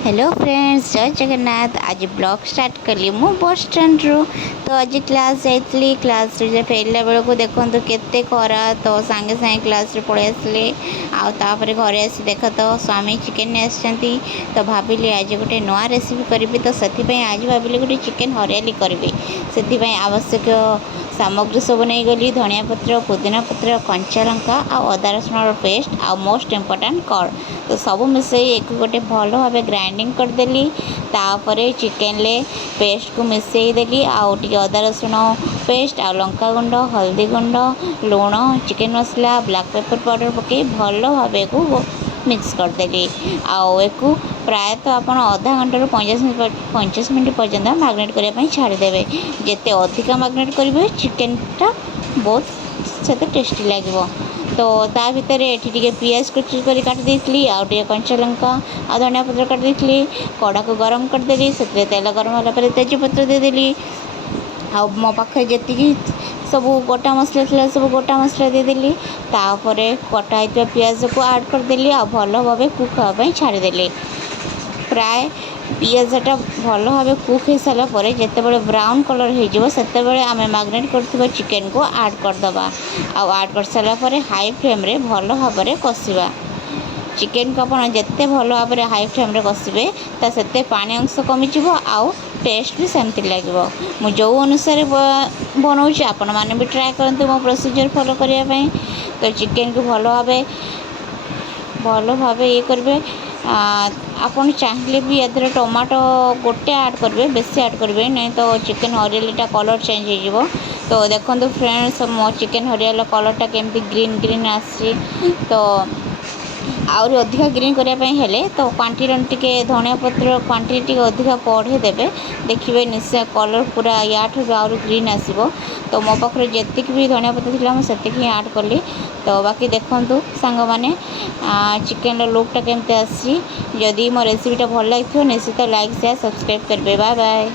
Hello friends, जय जगन्नाथ। आज blog start कली मु बस स्टैंड रू। तो आज क्लास जाइली। क्लास फेरला बेलू देखो केते खरा, तो सांगे सांगे क्लास रे पड़े आसले। आउे घरे आसी देख तो स्वामी चिकेन आसछंती। तो भाविली आज गोटे नुआ रेसिपी करी, तो से आज भाविली गोटे चिकेन हरियाली करी। से आवश्यक सामग्री सब नहीं गली धनिया पत्र, पुदीना पत्र, कंचा लंका आ अदा रसुण पेस्ट आ मोस्ट इम्पोर्टाट कड़। तो सब मिसई एक गोटे भल भाव ग्राइंडिंग करदेली। तापर चिकेन ले पेस्ट को मिसई देली। आउ टिके अदा रसुण पेस्ट आ लंका गुंड, हल्दी गुंड, लुण, चिकेन मसला, ब्लैक पेपर पाउडर पकई भल भाव को मिक्स करदेली। आउ प्रायतः आप आधा घंटा रू 50 मिनट पर्यंत मैग्नेट करने छाड़देवे। जिते अधिका मैग्नेट करेंगे चिकेनटा बहुत से टेस्टी लगे। तो ता भितर ये पियाज कुचि कर काट देती, आउ कंचा लंका आ धनिया पत्र काट देती। कड़ा को गरम करदेली, से तेल गरम होगा तेजपत्र देदेली। आ मो पाखे जी सब गोटा मसला थी सब गोटा मसला देदेली। तापर कटा होता पियाज को ऐड करदेली। आ भल भाव कुक हाँपाई छाड़देली। प्राय पियाजटा भल भाव कुक हो सारापर जिते बड़े ब्राउन कलर हो आम मैग्नेट कर चिकेन को ऐड करदे। आड कर सारापर हाई फ्लेम रे भल भाव कषा। चिकेन को आप जिते भल भाव हाई फ्लेम रे कषे तो से पानी अंश कमिज। आउ टेस्ट भी सेमती लगे। मु जो अनुसार बनाऊँ आपण मैंने भी ट्राए करते मो प्रोसीजर फॉलो करने। तो चिकेन को भल भाव ये करेंगे। आपन चाहिए भी ये टमाटो गोटे ऐड करेंगे, बेसी ऐड करेंगे नहीं तो चिकेन हरियालीटा कलर चेंज हो। तो देखो फ्रेंड्स मो चिकेन हरियाला कलरटा केमती ग्रीन ग्रीन आसी। तो आउरी अधिका ग्रीन करने हेले तो क्वांटिटी टे धनिया पत्र क्वांटिटी अधिका बढ़े देवे। देखिए निश्चय कलर पूरा याठू आउरी ग्रीन आसो। तो मो पाखे जी भी धनिया पत्र थी मुझे ही ऐड कली। तो बाकी देखूँ सांग मैंने चिकेन लुकटा केमती आसी। जदि मो रेसिपीटा भल लगी निश्चित लाइक शेयर सब्सक्राइब करेंगे। Bye bye.